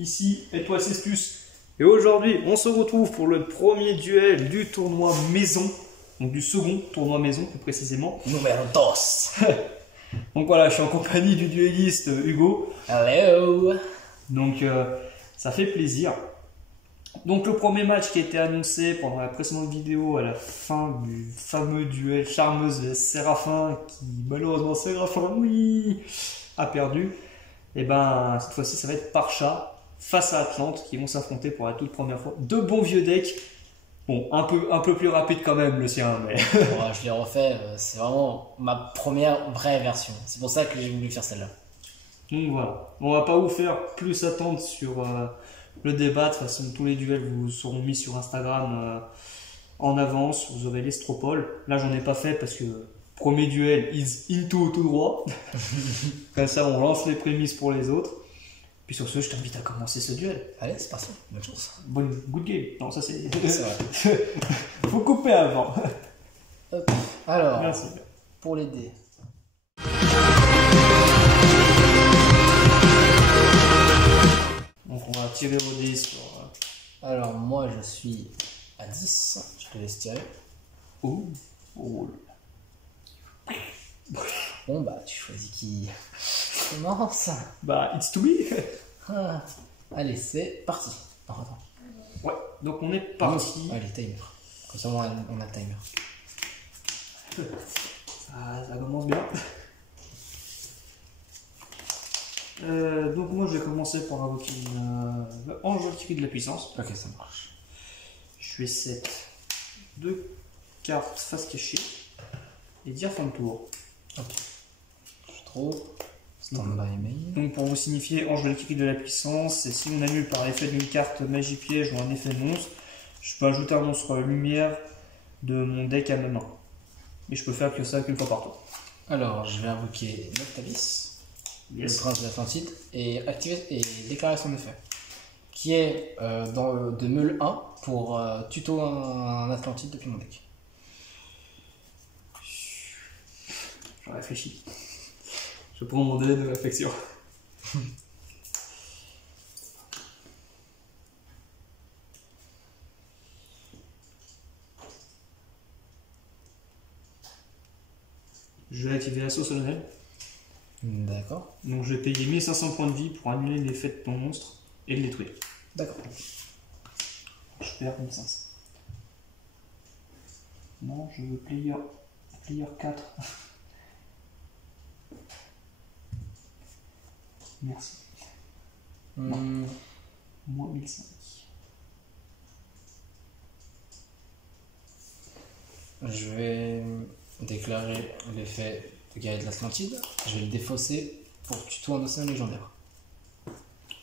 ici Étoile Cestus. Et aujourd'hui, on se retrouve pour le premier duel du tournoi maison. Donc du second tournoi maison, plus précisément. Numéro 2. Donc voilà, je suis en compagnie du duelliste Hugo. Hello. Donc ça fait plaisir. Donc le premier match qui a été annoncé pendant la précédente vidéo à la fin du fameux duel Charmeuse vs Séraphin, qui malheureusement Séraphin, oui, a perdu. Et ben cette fois-ci ça va être Parcha face à Atlante qui vont s'affronter pour la toute première fois. Deux bons vieux decks. Bon, un peu plus rapide quand même le sien, mais... Ouais, je l'ai refait, c'est vraiment ma première vraie version. C'est pour ça que j'ai voulu faire celle-là. Donc voilà, on va pas vous faire plus attendre sur le débat. De toute façon, tous les duels vous seront mis sur Instagram en avance. Vous aurez l'estropole. Là, j'en ai pas fait parce que premier duel is into tout droit. Comme ça, on lance les prémices pour les autres. Puis sur ce, je t'invite à commencer ce duel. Allez, c'est parti, bonne chance. Good game. Non, ça c'est... C'est vrai. Faut couper avant. Hop. Alors, Merci. pour les dés. Donc on va tirer au dés sur... Alors, moi je suis à 10. Je te laisse tirer. Oh. Bon, bah, tu choisis qui commence. Bah, it's to me. Ah. Allez, c'est parti. Oh, attends. Ouais, donc on est parti. Allez, timer. Comme ça, on a le timer. Ça commence bien. Donc moi je vais commencer par invoquer une ange Valkyrie de la puissance. Ok, ça marche. Je fais 7 2 cartes face cachée et dire fin de tour. Ok. Je trouve. Stand-by main. Donc pour vous signifier ange Valkyrie de la puissance, et si on annule par l'effet d'une carte magie piège ou un effet monstre, je peux ajouter un monstre lumière de mon deck à ma main. Mais je peux faire que ça qu'une fois par tour. Alors, je vais invoquer Noctalis. Yes. Le prince de l'Atlantide, et activer et déclarer son effet, qui est de meule 1 pour tuto un Atlantide depuis mon deck. Je réfléchis. Je prends mon délai de réflexion. Je vais activer l'assaut solennel. D'accord. Donc je vais payer 1500 points de vie pour annuler l'effet de ton monstre et le détruire. D'accord. Je perds 1500. Non, je veux player 4. Merci. Moins 1005. Je vais déclarer l'effet de guerrier de l'Atlantide. Je vais le défausser pour tuto un océan légendaire.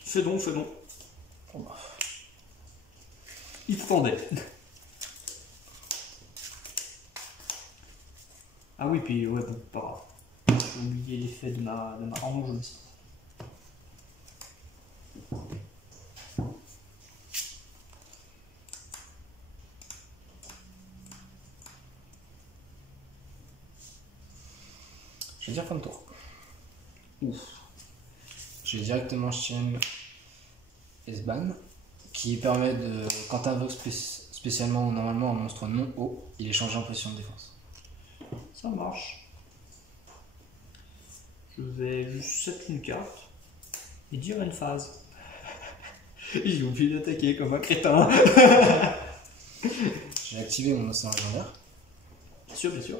Fais donc, fais donc. Bon, bah. Il te tendait. Ah oui, puis ouais, bon, pas grave. J'ai oublié l'effet de ma ange aussi. Je vais dire fin de tour. Ouf. Je vais directement chaîne S-Ban, qui permet de, quand tu invoques spécialement ou normalement un monstre non haut, il est changé en position de défense. Ça marche. Je vais juste set une carte et dire une phase. J'ai oublié d'attaquer comme un crétin. J'ai activé mon océan légendaire. Bien sûr, bien sûr.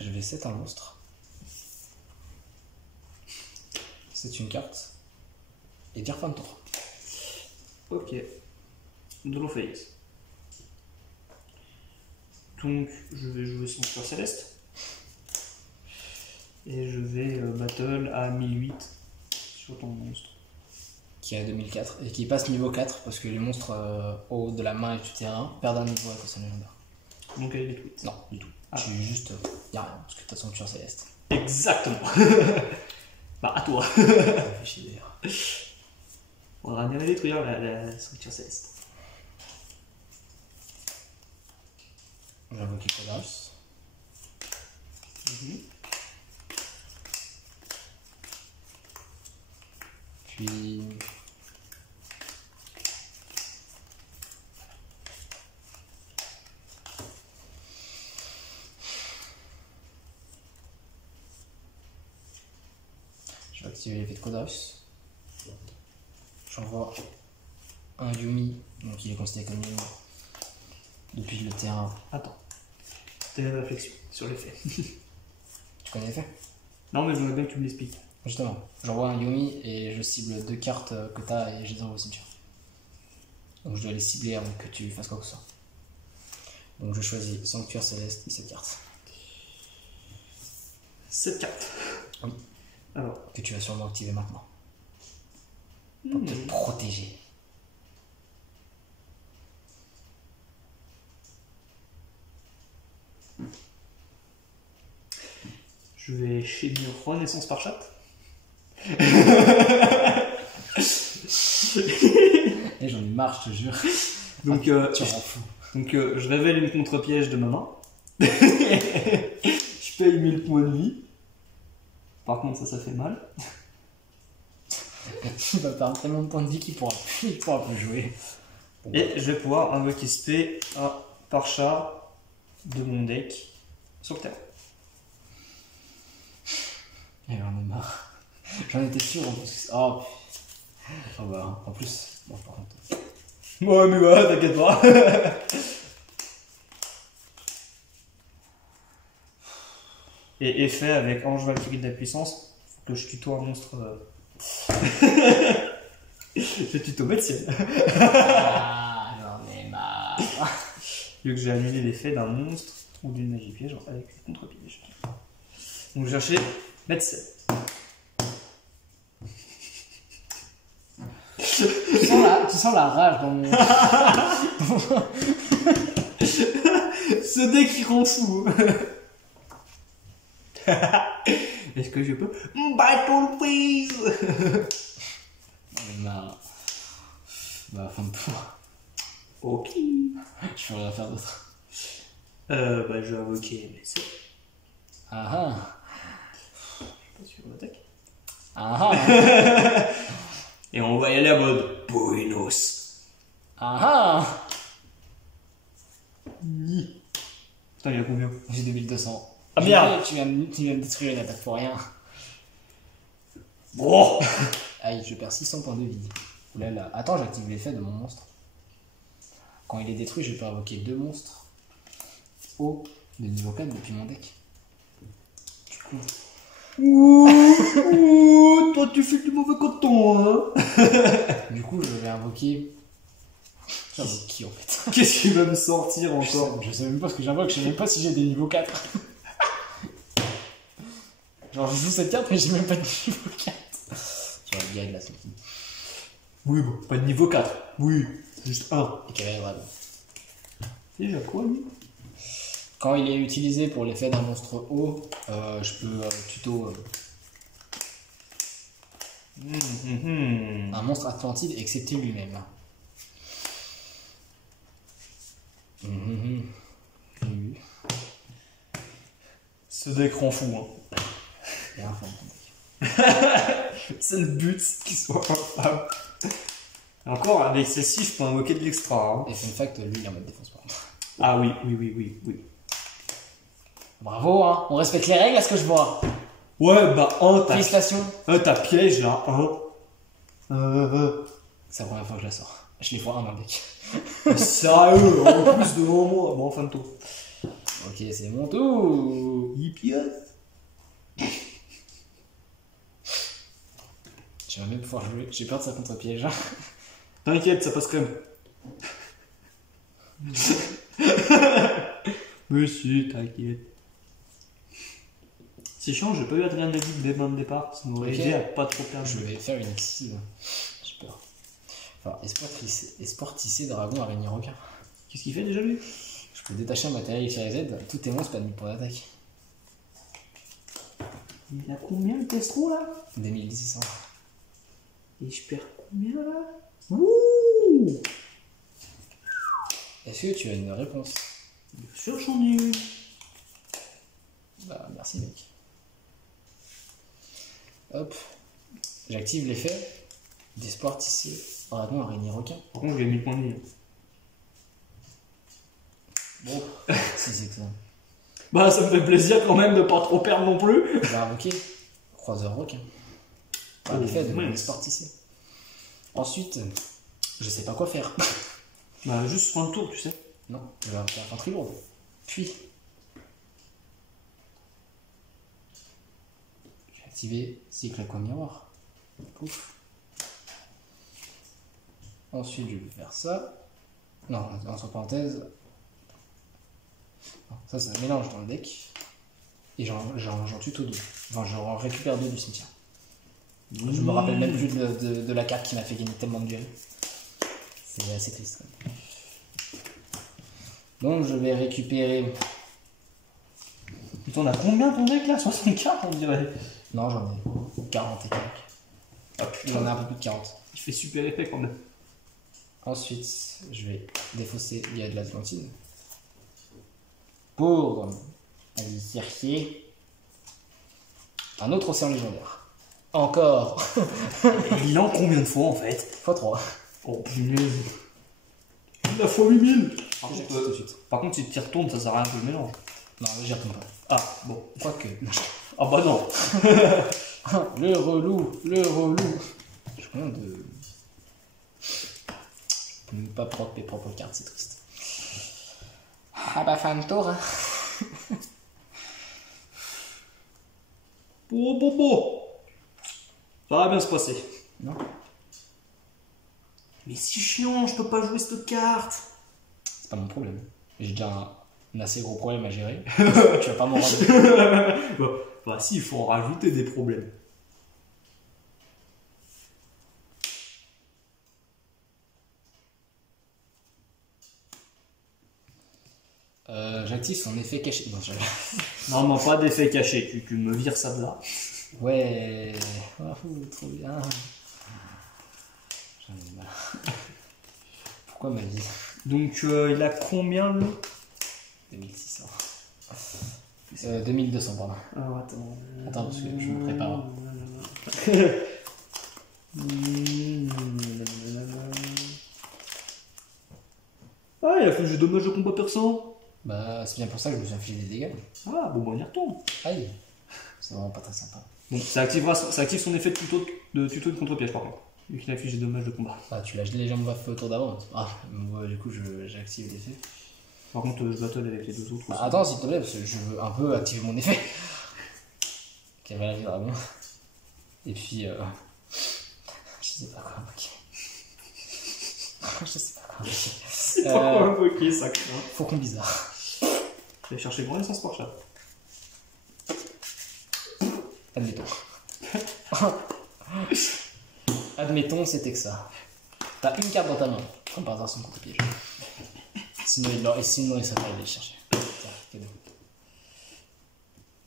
Je vais set un monstre. C'est une carte. Et dire fin de tour. Ok. Doloface. Donc, je vais jouer son Sanctuaire Céleste. Et je vais battle à 1008 sur ton monstre. Qui est à 2004 et qui passe niveau 4 parce que les monstres haut de la main et du terrain perdent un niveau avec océan légendaire. Donc elle est tweet. Non, du tout. Ah. Je suis juste. Y'a rien parce que t'as Sanctuaire Céleste. Exactement. Bah, à toi. Réfléchis d'ailleurs. On va bien la détruire, la Sanctuaire Céleste. J'ai invoqué Kodarus. Puis j'active l'effet de Kodorus. J'envoie un Yumi, donc il est considéré comme Yumi depuis le terrain. Attends. T'as une réflexion sur les faits. Tu connais l'effet? Non, mais je voudrais bien que tu me l'expliques. Justement, j'envoie un Yumi et je cible 2 cartes que t'as et je les envoie au cimetière. Donc je dois les cibler avant que tu fasses quoi que ce soit. Donc je choisis Sanctuaire Céleste et cette carte. Cette carte. Oui. Alors. Que tu vas sûrement activer maintenant. Pour te protéger. Je vais chérir Renaissance par chat. Et j'en ai marre, je te jure. Donc, tu rends fou. Donc je révèle une contre-piège de ma main. Je paye 1000 points de vie. Par contre, ça fait mal. Il va perdre tellement de points de vie qu'il pourra plus jouer. Et je vais pouvoir invoquer spé par chat de mon deck sur le terrain. Et j'en ai marre. J'en étais sûr en plus. Oh, bah, en plus, bon, par contre. Ouais, mais ouais, t'inquiète pas. Et effet avec Ange Valkyrie de la puissance, faut que je tutoie un monstre. Je tuto médecin. Ah, j'en ai marre. Vu que j'ai annulé l'effet d'un monstre ou d'une magie piège avec une contre-piège. Donc j'ai cherché médecin. Tu sens la rage dans mon. Ce deck qui rend fou. Est-ce que je peux battle please? J'en ai marre. Bah, fin de tour. Ok. Je peux rien faire d'autre. Bah je vais invoquer médecin. Ah Je sais pas si on attaque. ah. Ah Et on va y aller à mode Buenos. ah. Putain, il y a combien? J'ai 2200. Ah merde! Tu viens de détruire une attaque pour rien. Bon. Aïe, je perds 600 points de vie. Oulala. Attends, j'active l'effet de mon monstre. Quand il est détruit, je peux invoquer 2 monstres haut de niveau 4 depuis mon deck. Du coup. Ouh, toi tu fais du mauvais coton, hein? Du coup, je vais invoquer. J'invoque qui en fait? Qu'est-ce qui va me sortir encore? Je sais même pas ce que j'invoque, je sais même pas si j'ai des niveaux 4. Genre, je joue cette carte mais j'ai même pas de niveau 4. Genre, le gars là, c'est qui? Oui, bon, pas de niveau 4. Oui, juste 1. Et Cavalier Dragon. C'est déjà quoi, lui? Quand il est utilisé pour l'effet d'un monstre haut, je peux tuto un monstre Atlantide excepté lui-même. Ce deck rend fou, hein. Et un fond. C'est le but qu'il soit infâme. Encore, avec celle-ci, je peux invoquer de l'extra. Hein. Et fun fact, lui il est en mode défense par contre. Ah oui, oui. Bravo, hein, on respecte les règles à ce que je vois. Ouais, bah, Félicitations. t'as piège là, C'est la première fois que je la sors. Je l'ai fois un dans le deck. Sérieux, en plus devant moi. Bon, fin de tour. Ok, c'est mon tour. Yippie. Je vais même pouvoir jouer. J'ai peur de sa contre-piège. T'inquiète, ça passe crème. Mais si, t'inquiète. C'est chiant, j'ai pas eu Adrien David dès le départ. Ça m'aurait aidé à pas trop perdre. Je vais faire une excessive. J'ai peur. Enfin, espoir tissé dragon araignée requin. Qu'est-ce qu'il fait déjà lui? Je peux détacher un matériel XYZ. Tous tes monstres pas de 1000 points d'attaque. Il a combien le Testro là? 2600. Et je perds combien là? Ouh! Est-ce que tu as une réponse? Bien sûr, j'en ai eu. Bah, merci mec. Hop. J'active l'effet d'espoir tissé dragon araignée requin. Par contre, j'ai 1000 points de vie. Bon, si c'est que ça. Bah, ça me fait plaisir quand même de pas trop perdre non plus. Je vais invoquer croiseur requin. Par l'effet de mon mince. sport tissé. Ensuite, je sais pas quoi faire. Bah, juste sur un tour, tu sais. Non, je vais faire infanterie lourde. Puis, je vais activer cycle aqua miroir. Pouf. Ensuite, je vais faire ça. Non, entre parenthèses. Non, ça mélange dans le deck. Et j'en tue tout deux. Enfin, j'en récupère deux du cimetière. Je me rappelle même plus de la carte qui m'a fait gagner tellement de duels. C'est assez triste quand même. Donc je vais récupérer. Putain, on a combien ton deck là? 64 on dirait. Non, j'en ai 40 et quelques. Ah J'en ai un peu plus de 40. Il fait super épais quand même. Ensuite, je vais défausser l'IA de l'Atlantide. Pour aller chercher un autre océan légendaire. Encore Il en combien de fois en fait? x3. Oh punaise. La fois 8000. J'active tout de suite. Par contre, si tu y retournes, ça sert à rien que je mélange. Non, j'y retourne pas. Ah, bon. Quoique. Ah bah non. Le relou, le relou. Je viens de. Je peux même pas prendre mes propres cartes, c'est triste. Ah bah, fin de tour. Hein. Bon. Ça va bien se passer. Non. Mais c'est chiant, je peux pas jouer cette carte. C'est pas mon problème. J'ai déjà un assez gros problème à gérer. Tu vas pas m'en rajouter. Bah si, il faut en rajouter des problèmes. J'active son effet caché. Non, Non, pas d'effet caché, tu me vires ça de là. Ouais. Oh, trop bien. J'en ai mal. Pourquoi ma vie? Donc il a combien lui? 2600. 2200, pardon. Alors attends. Attends, parce que je me prépare. Ah, il a fait juste dommage de combat persan. Bah, c'est bien pour ça que je me suis infligé des dégâts. Ah, bon, bah, on y retourne. Aïe. C'est vraiment pas très sympa. Bon, ça active son effet de tuto de contre-piège par contre. Vu qu'il affiche des dommages de combat. Ah, tu l'as gelé les jambes fait autour d'avant. Ah, moi, du coup, j'active l'effet. Par contre, je battle avec les deux autres. Bah, aussi. attends, s'il te plaît, parce que je veux un peu activer mon effet. Cavalerie dragon. Et puis, je sais pas quoi invoquer. Je sais pas quoi invoquer. C'est pas quoi invoquer ça, craint. Faucon bizarre. Je vais chercher grand essence par chat. Admettons. Admettons, c'était que ça. T'as une carte dans ta main, comme par hasard son contre-piège. Sinon, il serait pas allé le chercher. Tiens, cadeau.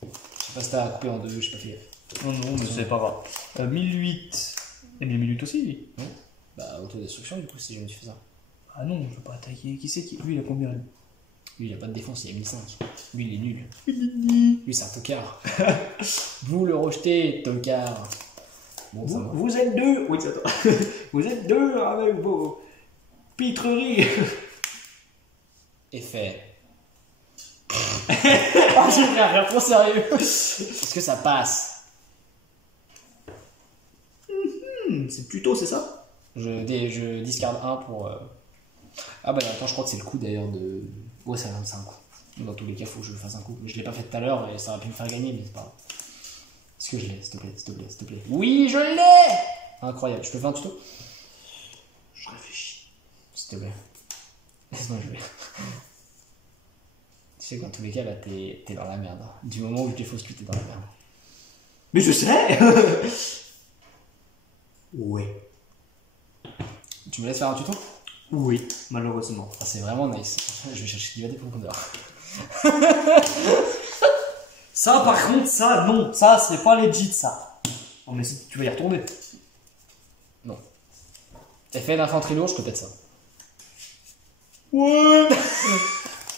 Je sais pas si t'as coupé en deux, j'ai pas fait gaffe. Non, mais c'est pas grave. 1008. Et bien 1008 aussi, lui. Non. Bah, autodestruction, du coup, si jamais tu fais ça. Ah non, je veux pas attaquer. Qui c'est qui. Lui, il a combien lui? Lui, il a pas de défense, il a 1005. Lui, il est nul. Lui, c'est un tocard. Vous le rejetez, tocard. Bon, ça va. Vous êtes deux. Oui, attends. Vous êtes deux avec vos pitreries. Effet. Ah, j'ai pris un rire trop sérieux. Est-ce que ça passe? C'est plutôt, c'est ça? Je discarde un pour. Ah bah attends, je crois que c'est le coup d'ailleurs de. Ouais, c'est un coup. Dans tous les cas, faut que je fasse un coup. Je l'ai pas fait tout à l'heure et ça aurait pu me faire gagner, mais c'est pas grave. Est-ce que je l'ai? S'il te plaît, s'il te plaît, s'il te plaît. Oui, je l'ai! Incroyable. Je te fais un tuto? Je réfléchis. S'il te plaît. Laisse-moi jouer. Tu sais que dans tous les cas, là, t'es dans la merde. Du moment où je défausse plus, t'es dans la merde. Mais je sais. Ouais. Tu me laisses faire un tuto? Oui, malheureusement. Ah, c'est vraiment nice. Je vais chercher l'IA des profondeurs. Ça, par contre, ça, non. Ça, c'est pas legit, ça. Non, mais si tu vas y retourner. Non. Effet d'infanterie lourde, je peux peut-être ça. Ouais.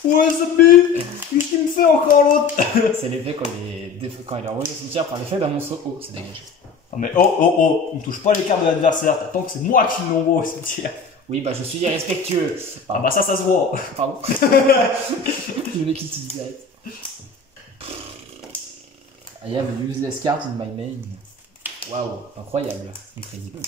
Ouais, Zabi. Qu'est-ce qu'il me fait encore l'autre? C'est l'effet quand il est envoyé au cimetière par l'effet d'un monstre haut. C'est dégagé. Non, mais oh. On touche pas les cartes de l'adversaire. T'attends que c'est moi qui l'envoie au cimetière. Oui, bah je suis irrespectueux. Ah, bah ça se voit. Pardon. Je voulais qu'il te dise direct. I have a useless card in my main. Waouh, incroyable, incroyable.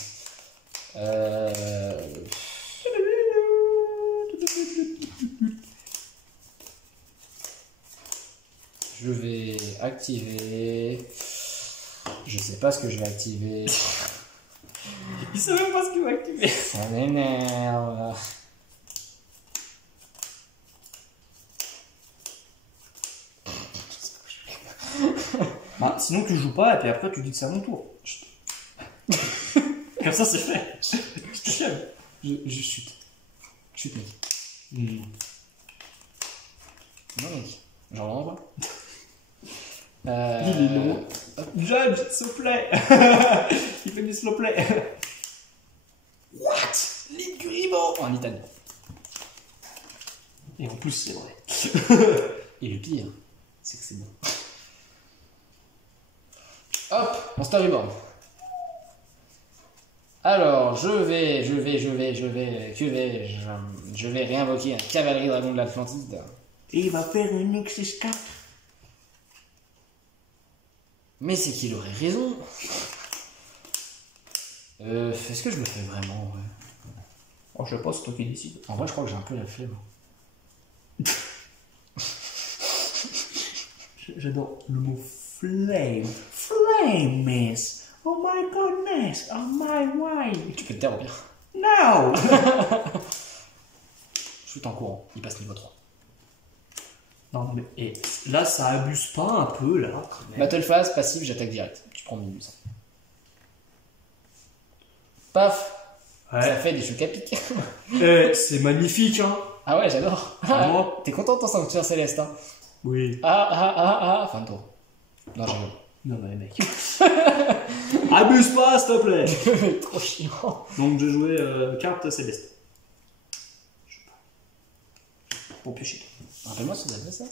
Je vais activer. Je sais pas ce que je vais activer. Il sait même pas ce qu'il va activer. Ça m'énerve. Bah, sinon tu joues pas et puis après tu dis que c'est à mon tour. Comme ça c'est fait. Je te lève. Je chute. Chute, mec. Non, mec. J'en rends pas. Il est long. Judge, s'il te plaît. Il fait du slow play. What? L'incuribo en italien. Et en plus c'est vrai. Et le pire, c'est que c'est bon. Hop, mon storyboard. Alors, je vais réinvoquer un cavalerie dragon de l'Atlantide. Et il va faire une Nexus 4. Mais c'est qu'il aurait raison. Est-ce que je le fais vraiment, ouais. Oh, je sais pas, c'est toi qui décide. En vrai, je crois que j'ai un peu la flemme. J'adore le mot flame. Flame, miss. Oh my goodness. Oh my why. Tu peux te taire au pire. No. Je suis en courant, il passe niveau 3. Non, mais et là, ça abuse pas un peu, là. Battle phase, passive, j'attaque direct. Tu prends minus. Paf. Ouais. Ça fait des chocs à pic. C'est magnifique, hein. Ah ouais, j'adore. Vraiment. T'es content de ton sanctuaire céleste, hein. Oui. Fin de tour. Non, j'avoue. Non, mais mec. Abuse pas, s'il te plaît. Trop chiant. Donc, je jouais carte céleste. Pour piocher. Rappelle-moi ce que ça fait ça.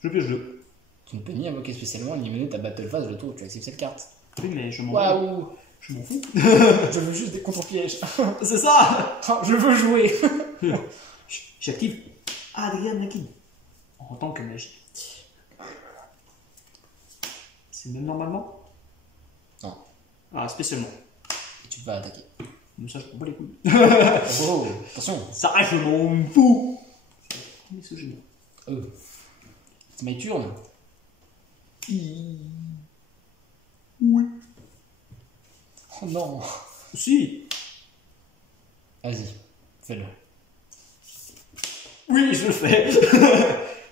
Je pioche 2. Tu ne peux ni invoquer spécialement ni mener ta battle phase le tour où tu actives cette carte. Oui, mais je m'en fous. Waouh. Je m'en fous. Je veux juste des contre-pièges. C'est ça. Je veux jouer. J'active Adrien Nakin en tant que magie. C'est même normalement? Non. Ah, spécialement. Et tu vas attaquer. Mais ça, je prends pas les couilles. Oh, attention. Ça, je m'en fous. Mais ce génie. C'est my turn. Oui. Oh non. Si. Vas-y, fais-le. Oui, je le fais.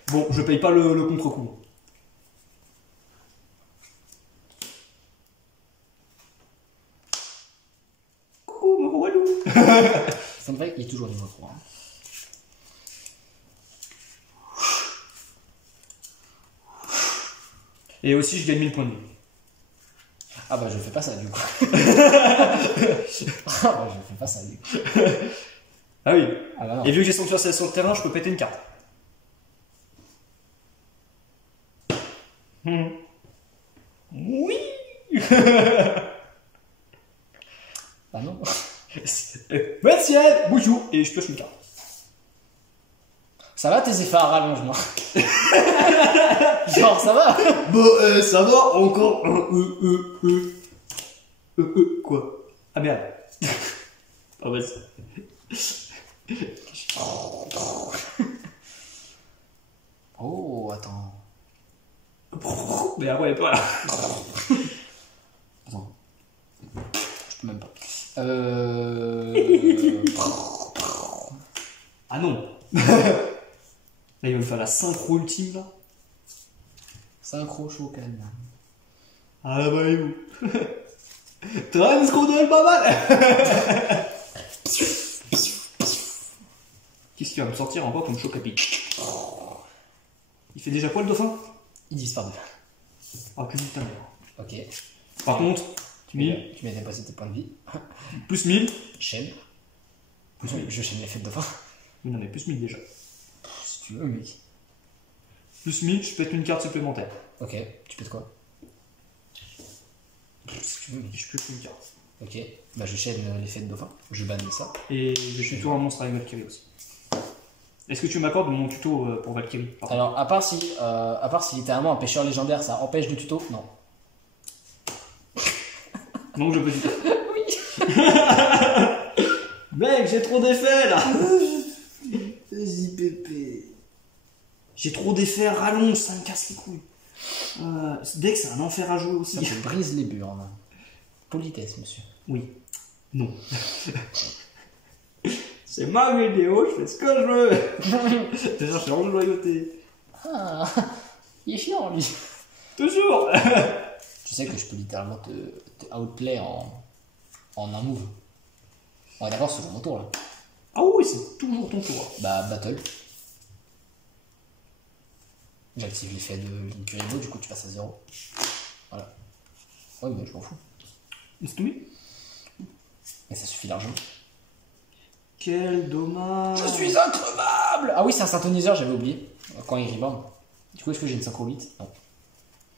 Bon, je paye pas le contre-coup. Coucou, mon walou. Ça me fait qu'il est toujours niveau 3. Et aussi, je gagne 1000 points de vie. Ah bah je fais pas ça du coup. Ah bah je fais pas ça du coup. Ah oui. Ah bah non. Et vu que j'ai sanctuaire sur le terrain, je peux péter une carte. Oui. Bah non. Merci, bonjour. Et je pioche une carte. Ça va tes efforts, rallonge-moi. Genre ça va. Bon, ça va encore. Quoi? Ah merde. Oh, vas-y. Oh attends. Mais après, pas là. Attends. Je peux même pas. Ah non. Là, il va me faire la synchro ultime, là. Synchro Shokan. Ah bah, il est où? Transcodel pas mal. Qu'est-ce qu'il va me sortir encore comme choc à pic? Il fait déjà quoi, le dauphin? Il disparaît. Ah, que putain, merde. Ok. Par contre, Tu mets déposé tes points de vie. plus 1000. Chaîne. Je chaîne les fêtes de fin. Oui, non, mais plus 1000 déjà. Si tu veux, mec. Plus 1000, je pète une carte supplémentaire. Ok. Tu pètes quoi? Si tu veux, mec. Je pète une carte. Ok. Bah je chaîne les fêtes de dauphin. Je banne ça. Et je suis toujours un monstre avec Valkyrie aussi. Est-ce que tu m'accordes mon tuto pour Valkyrie? Pardon. Alors, à part si littéralement un pêcheur légendaire ça empêche de tuto, non. Non, je peux dire. Oui. Mec, j'ai trop d'effets là. Vas-y, Pépé. J'ai trop d'effets, rallonge, ça me casse les couilles. Deck, c'est un enfer à jouer aussi. Ça te brise les burnes. Politesse, monsieur. Oui. Non. C'est ma vidéo, je fais ce que je veux. Déjà, je suis en loyauté. Ah, il est chiant, lui. Toujours. Tu sais que je peux littéralement te outplay en un move. On est d'accord, c'est toujours mon tour, là. Ah oui, c'est toujours ton tour. Bah, battle. J'active l'effet de l'Incuribo, du coup tu passes à 0. Voilà. Ouais, mais je m'en fous. It's to me. Mais ça suffit largement. Quel dommage. Je suis increvable. Ah oui, c'est un synthoniseur, j'avais oublié. Quand il reborn. Du coup, est-ce que j'ai une synchro 8? Non.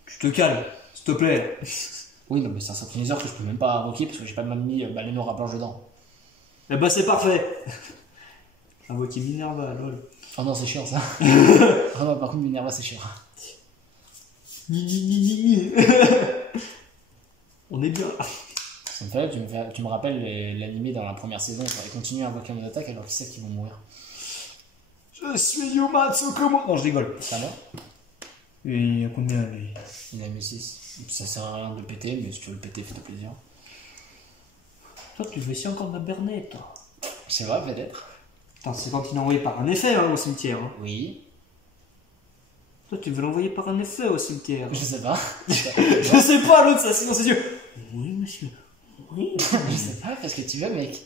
Tu te calmes, s'il te plaît. Oui, non, mais c'est un synthoniseur que je peux même pas invoquer parce que j'ai pas même mis baleine aura blanche dedans. Eh bah, c'est parfait. Invoquer Minerva, lol. Oh non, c'est chiant ça. Ah non, par contre, Minerva, c'est chiant. On est bien. Ça me fait rire, tu me rappelles l'animé dans la première saison, il continue à invoquer mon attaque alors qu'il sait qu'ils vont mourir. Je suis Yuma Tsukumo. Non, je rigole. Ça va? Et il y a combien lui? Il a mis 6. Ça sert à rien de le péter, mais si tu veux le péter, fais-toi plaisir. Toi, tu veux essayer encore de la berner, toi. C'est vrai, peut-être. Putain, c'est quand il est envoyé par un effet hein, au cimetière. Hein. Oui. Toi, tu veux l'envoyer par un effet au cimetière. Je sais pas. Je sais pas, l'autre, ça, sinon ses yeux. Oui, monsieur. Oui. Je sais pas, parce que tu veux, mec.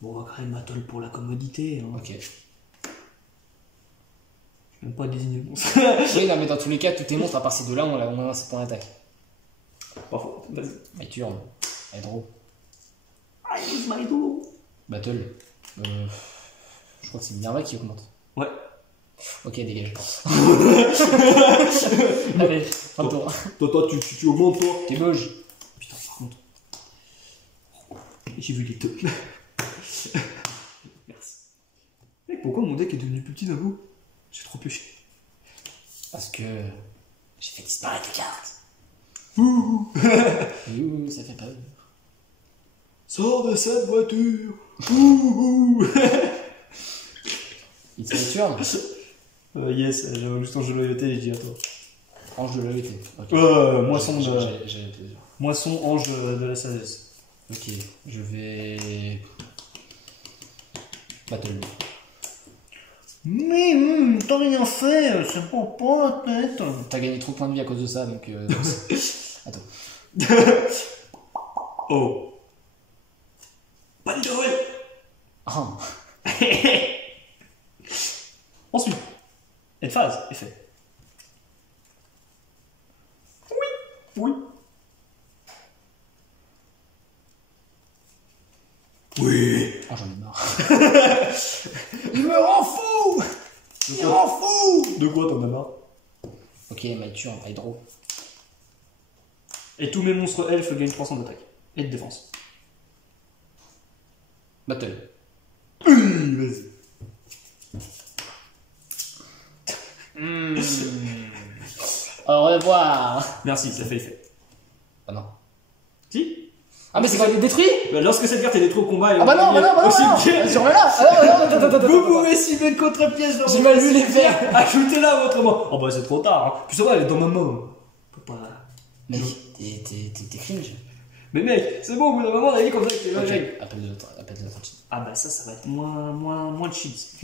Bon, on va créer battle pour la commodité. Hein. Ok. Je vais même pas désigner le monstre. Oui, non, mais dans tous les cas, tous tes monstres, à part ces deux-là, on a au moins un point d'attaque. Parfois, vas-y. My turn. Hydro. I use my do. Battle. Je crois que c'est Minerva qui augmente. Ouais. Ok, dégage. Allez, un tour. Toi, tu augmentes, toi. T'es moche. Putain, par contre. J'ai vu les deux. Merci. Mec, pourquoi mon deck est devenu plus petit d'un coup? J'ai trop pêché. Parce que j'ai fait disparaître les cartes. Ouh. Ouh, ça fait peur. Sors de cette voiture. Ouh. Il te turn. Yes, j'avais juste un jeu de loyauté et je dis à toi. Ange de loyauté. Ok. Moisson de... J'ai plaisir. Moisson, ange de la sagesse. Ok, je vais. Battle. Mais t'as rien fait, c'est pas la tête. T'as gagné trop de points de vie à cause de ça, donc. Attends. Oh. Pas de Noël. Ah. Ensuite, une phase, effet. Oui. Oui. Oh, j'en ai marre. Il me rend fou. Il me rend fou. De quoi t'en as marre? Ok, my turn, Hydro. Et tous mes monstres elfes gagnent 300 d'attaque et de défense. Battle. Vas-y. Au revoir. Merci, ça fait effet. Ah non. Si? Ah, mais c'est quand il est détruit. Bah, lorsque cette carte est détruite au combat, Ah bah non, au cimetière, Sur là. Ah non, attends. vous pouvez cibler le contre-pièce dans J'ai votre mal vu les cimetière. faire. Ajoutez-la à votre main. Oh bah c'est trop tard. Hein. Puis ça va, elle est dans ma main. On peut pas... Mec, t'es cringe. Mais mec, c'est bon, au bout d'un moment, on a dit comme ça que c'est Ok, logique. appelle de l'autre team. Ah bah ça va être moins de cheese.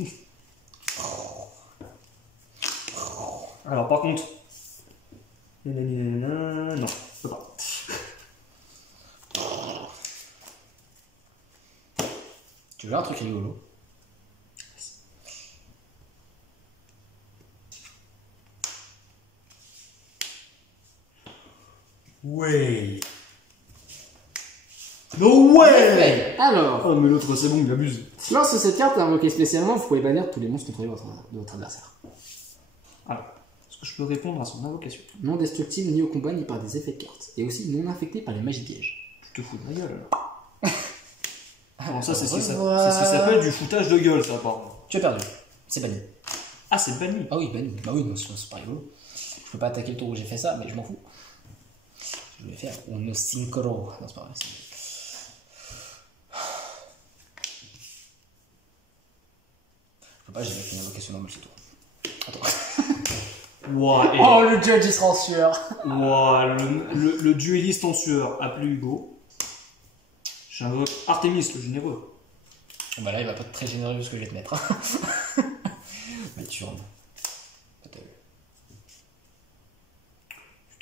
Alors par contre... Non, je peux pas. Tu veux un truc rigolo? Ouais. No way. Alors, Oh mais l'autre c'est bon, il abuse. lorsque cette carte est invoquée spécialement, vous pouvez bannir tous les monstres contrôlés de votre adversaire. Alors, est-ce que je peux répondre à son invocation? Non destructible ni au combat ni par des effets de cartes. Et aussi non infecté par les magies pièges. Tu te fous de ma gueule alors. Alors ça c'est ce qui revoir. s'appelle du foutage de gueule ça apparemment. Tu as perdu. C'est banni. Ah c'est banni. Ah oui, banni. Bah oui, non, c'est pas rigolo. Je peux pas attaquer le tour où j'ai fait ça, mais je m'en fous. Je vais faire un synchro. Non, c'est pas vrai. Je peux pas, j'ai fait une invocation normale, c'est tout. Attends. Wow, Oh, le judge il sera en sueur. wow, le duelliste en sueur, appelé Hugo. J'invoque Artemis le généreux. Bah là, il va pas être très généreux vu ce que je vais te mettre. Mais turne. Je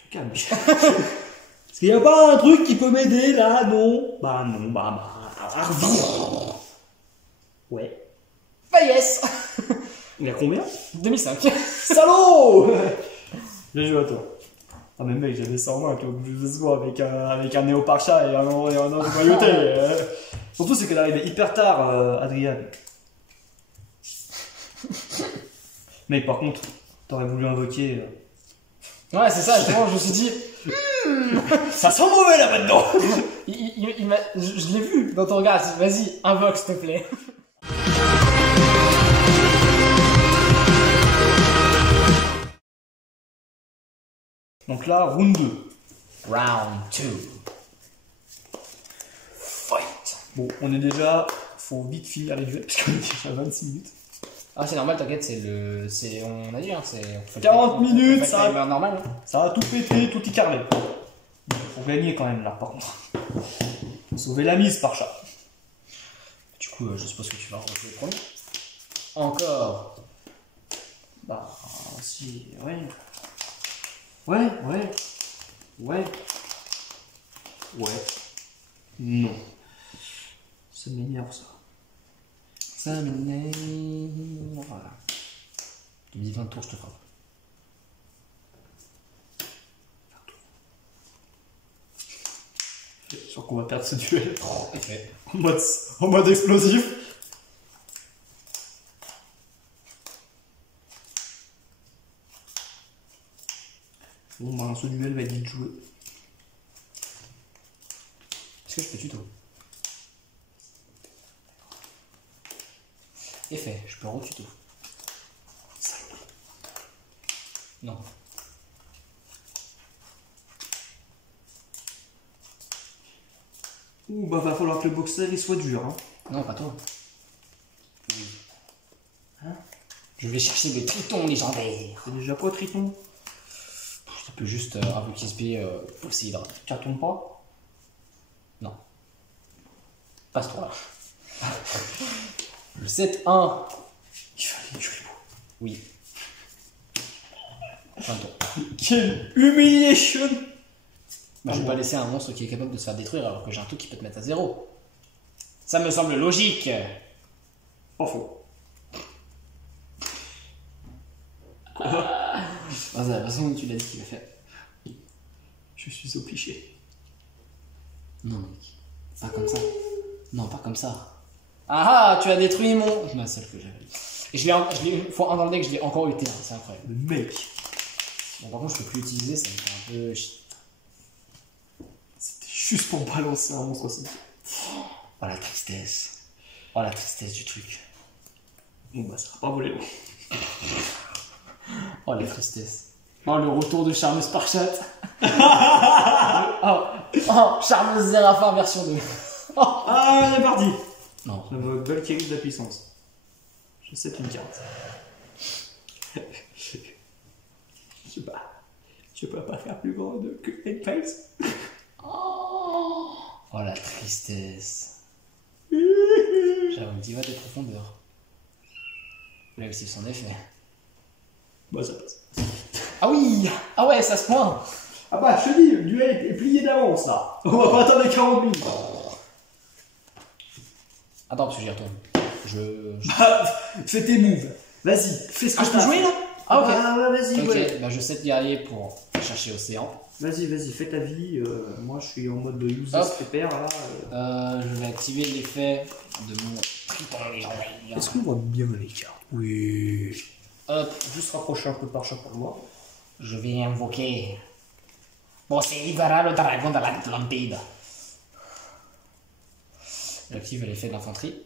te calme. Est-ce qu'il n'y a pas un truc qui peut m'aider là? Non. Bah non, ouais. Bah yes. Il a combien? 2005. Salaud. Bien joué à toi. Ah mais mec, j'avais ça en main, tu vois, je faisais quoi avec un néo-parcha et un de loyauté. Surtout c'est qu'elle arrivait hyper tard, Adriane. Mec, par contre, t'aurais voulu invoquer... Ouais, c'est ça, justement, je me suis dit... Ça sent mauvais là maintenant. Je l'ai vu dans ton regard, vas-y, invoque s'il te plaît. Donc là, round 2. Round 2. Fight. Bon, on est déjà... Faut vite finir les duels, parce qu'on est déjà à 26 minutes. Ah, c'est normal, t'inquiète, on a dit, hein, c'est... 40 minutes, ça va... normal, hein. Ça va tout péter, tout y carler. Faut gagner quand même là, par contre. Faut sauver la mise, par chat. Du coup, je suppose que tu vas rejouer le premier. Encore. Bah, si, ouais. Ouais. Non. Ça m'énerve, ça. Ça m'énerve. Voilà. Tu me dis 20 tours, je te frappe. Je suis sûr qu'on va perdre ce duel. Okay. En mode explosif. Bon, bah, ce duel va être vite joué. Est-ce que je peux tuto? Effet, je peux retuto. Non. Ouh, bah va falloir que le boxer il soit dur, hein. Non, pas toi. Oui. Hein? Je vais chercher des tritons légendaires. C'est déjà quoi, Triton? Ça peut juste invoquer SP Poséidon. Tu retournes pas? Non. Pas ce tour-là. Le 7-1. Il fallait tuer beau. Oui. Fin de tour. Quelle humiliation! Bah, je vais pas laisser un monstre qui est capable de se faire détruire alors que j'ai un truc qui peut te mettre à 0. Ça me semble logique. Pas faux. Ah, c'est la façon dont tu l'as dit qu'il va faire. Je suis au cliché. Non, mec. Pas comme ça. Non, pas comme ça. Ah, tu as détruit mon... Ma seule que j'avais. Et faut un dans le deck, je l'ai encore UT, c'est incroyable. Le mec. Bon, par contre, je peux plus l'utiliser, ça me fait un peu... C'était juste pour balancer un monstre aussi. Oh, la tristesse. Oh, la tristesse du truc. Bon, bah, ça va pas voler loin. Oh, la tristesse. Oh, le retour de Charmeuse par chat. Oh, Charmeuse Zérafin version 2. Oh. Ah, on est parti. Non. Le mode Valkyrie de la puissance. Je sais une carte. Je sais pas. Tu peux pas faire plus grand que Eggpells. Oh, la tristesse. J'avoue, diva de profondeur. Là aussi son effet. Bah, ça passe. Ah oui. Ah ouais, ça se pointe. Ah bah, je te dis, le duel est plié d'avance là. On va pas attendre les 40 minutes. Attends, parce que j'y retourne. Fais tes moves. Vas-y, fais ce que je peux jouer là? Ah, ok. Ah ouais, vas-y, Ok, ouais. bah je set guerrier pour chercher Océan. Vas-y, fais ta vie. Moi, je suis en mode de use Hop. prépare là. Je vais activer l'effet de mon triton légendaire. Est-ce qu'on voit bien les cartes? Oui. Hop, Juste rapprocher un peu par chat pour moi. je vais invoquer Poséidon, le dragon de l'Atlantide. J'active l'effet de l'infanterie.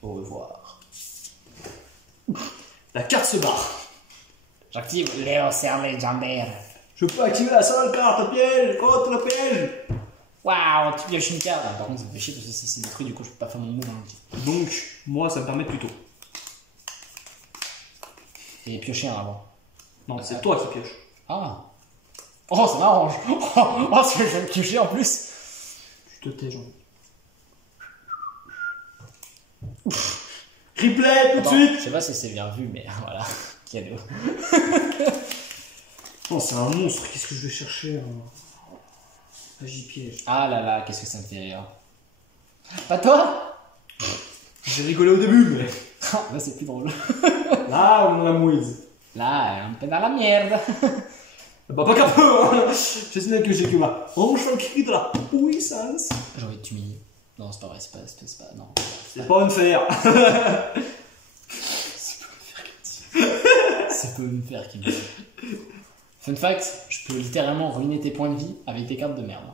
Au revoir. La carte se barre. J'active l'océan légendaire. Je peux activer la seule carte piège contre le piège. Waouh, tu pioches une carte. Ah, par contre, ça me fait chier parce que ça c'est détruit, du coup, je peux pas faire mon move. Hein. Donc, moi, ça me permet plutôt. Et piocher un avant. Non, c'est toi qui pioches. Ah. Oh, ça m'arrange. Oh, parce que je viens de piocher en plus. Tu te tais, Jean. Replay tout de Attends, suite. je sais pas si c'est bien vu, mais voilà. Cadeau. Oh, c'est un monstre. Qu'est-ce que je vais chercher piège. Ah là là, qu'est-ce que ça me fait rire. Pas toi? J'ai rigolé au début, mais. Là, c'est plus drôle. Là, on a mouise. Là, un peu dans la merde. Bah, pas qu'un peu, hein. Je sais bien que j'ai que ma enchanterie de la puissance. J'ai envie de t'humilier. Non, c'est pas vrai, c'est pas. Non. C'est pas unfair. Ça peut me faire qu'il me dit. Fun fact, je peux littéralement ruiner tes points de vie avec des cartes de merde.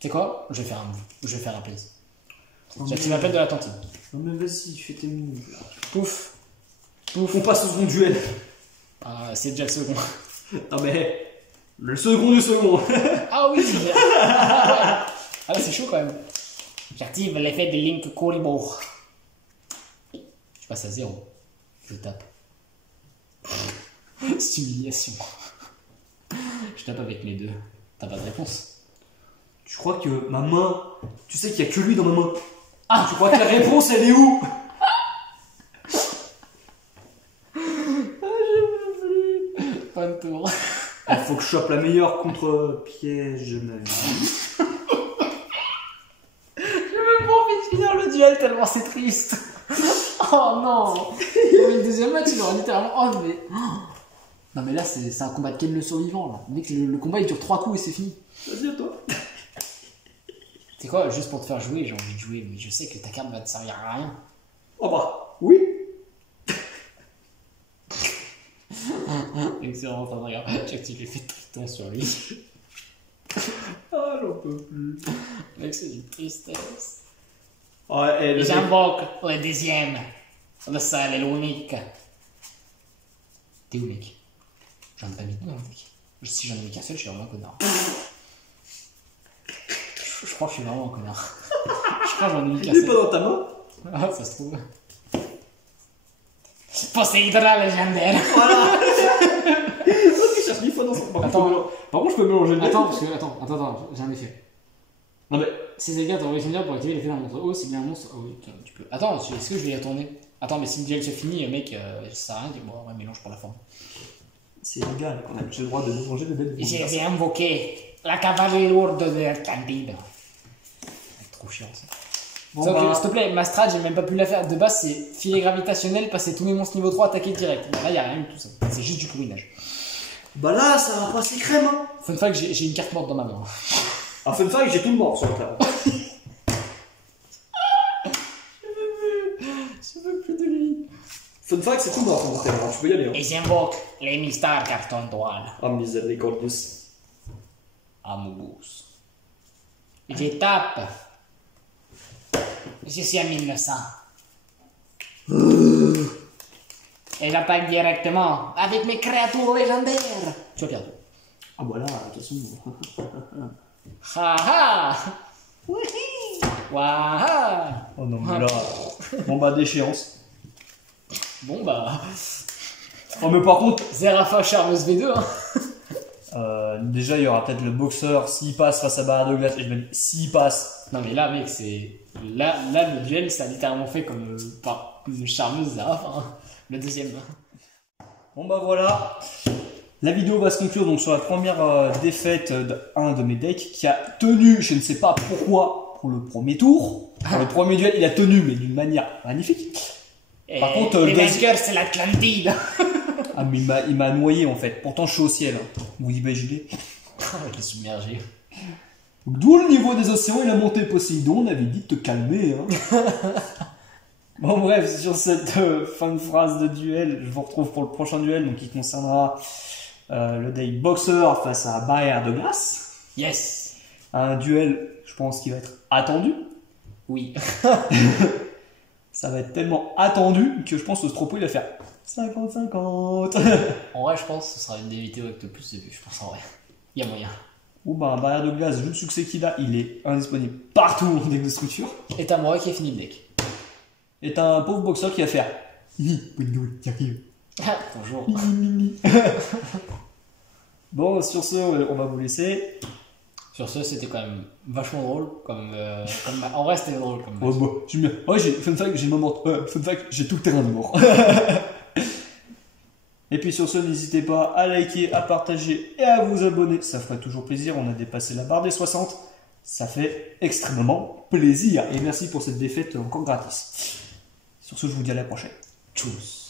Tu sais quoi? Je vais faire un move. Je vais faire un place. J'active l'appel de la tantine. Non mais vas-y, fais tes moves là. Pouf. Pouf, on passe au second duel. Ah, c'est déjà le second. Non mais. Le second du second. Ah oui, c'est bien. Ah là, c'est chaud quand même. J'active l'effet de Link Kuribo. Je passe à 0. Je tape. C'est humiliation. Je tape avec les deux. T'as pas de réponse. Tu crois que ma main. Tu sais qu'il y a que lui dans ma main. Ah, Tu crois que la réponse elle est où? Pas de tour. Il faut que je chope la meilleure contre-piège de ma vie. J'ai même pas envie de finir le duel tellement c'est triste. Oh non. Le deuxième match, il aurait littéralement. Oh mais. Non mais là, c'est un combat de Ken le survivant là. Mec, le combat il dure 3 coups et c'est fini. Vas-y à toi. C'est quoi, juste pour te faire jouer, j'ai envie de jouer, mais je sais que ta carte va te servir à rien. Oh bah, oui. Excellent, ça regarde. J'active l'effet de triton sur lui. Ah, j'en peux plus. Mec, c'est une tristesse. Oh, et le J'invoque le deuxième. Le seul et l'unique. T'es où, mec? J'en ai pas mis de nom, mec. Si j'en ai mis qu'un seul, je suis vraiment un connard. Je crois que je suis vraiment un connard. Je crois que j'en ai mis qu'un il est seul. pas dans ta main. Ah, ça se trouve. Poséidra légendaire. Voilà. Il cherche 1000 fois dans son. Attends. Par contre, je peux mélanger le Attends, parce que, attends, j'ai un effet. Non mais. Si ces cartes originaires pour activer l'effet d'un monstre. Oh, c'est bien un monstre. Oh oui, tu peux. Attends, est-ce que je vais y retourner? Attends, mais si le duel se finit, mec, ça sert à rien. Bon, ouais, mélange pour la forme. C'est légal quand même. J'ai le droit de mélanger des bêtes. J'ai invoqué la cavalerie lourde de l'Atlantide. Trop chiant ça. Bon, Sauf que, bah, s'il te plaît, ma strat, j'ai même pas pu la faire. De base, c'est filet gravitationnel, passer tous mes monstres niveau 3, attaquer direct. Bon, là, y'a rien du tout ça. C'est juste du courinage. bah là, ça va passer crème, hein. Fun fact, j'ai une carte morte dans ma main. Ah, fun fact, j'ai tout le mort sur le terrain. Je veux plus de lui. Fun fact, c'est tout mort sur mon terrain. Tu peux y aller, hein. Et j'invoque les mystères carton toile. Ah, miséricordius. Amogus. Je tape. Je suis à 1900. Et j'attaque directement avec mes créatures légendaires. Tu as perdu. Ah, voilà, de toute façon. Ha ha. Waha. Oh non, mais là. Bon, bah, déchéance. Bon bah. Oh, mais par contre. Zerafa Charmeuse V2. Hein. Déjà, il y aura peut-être le boxeur s'il passe face à barre de glace. Et je me dis, s'il passe. Non mais là mec c'est. Là le duel ça a littéralement fait comme par une charmeuse Zerafa. Hein. Le deuxième. Bon, bah voilà. La vidéo va se conclure donc sur la première défaite d'un de mes decks qui a tenu, je ne sais pas pourquoi, pour le premier tour. Pour le premier duel, il a tenu, mais d'une manière magnifique. Par contre, les le deuxième- vainqueurs c'est l'Atlantide. Ah, mais il m'a noyé en fait. Pourtant, je suis au ciel. Hein. Vous imaginez? Je l'ai submergé. Donc, d'où le niveau des océans et la montée Poséidon. On avait dit de te calmer. Hein. Bon, bref, sur cette fin de phrase de duel, je vous retrouve pour le prochain duel donc, qui concernera le deck Boxer face à Barrière de glace. Ça va être tellement attendu que je pense que Stropo il va faire 50-50. En vrai, je pense que ce sera une des vidéos avec le plus de vues. Je pense en vrai. Il y a moyen. Ou bah un barrière de glace, vu le succès qu'il a, il est indisponible partout en deck de structure. Et t'as Mora qui a fini le deck. Et t'as un pauvre boxeur qui va faire. Bonjour. Bon, sur ce, on va vous laisser. Sur ce, c'était quand même vachement drôle. En vrai, c'était drôle comme match. Oh, bah, j'aime bien. Ouais, fun fact, j'ai le moment. Fun fact, j'ai tout le terrain de mort. Et puis sur ce, n'hésitez pas à liker, à partager et à vous abonner. Ça ferait toujours plaisir. On a dépassé la barre des 60. Ça fait extrêmement plaisir. Et merci pour cette défaite encore gratis. Sur ce, je vous dis à la prochaine. Tchuss.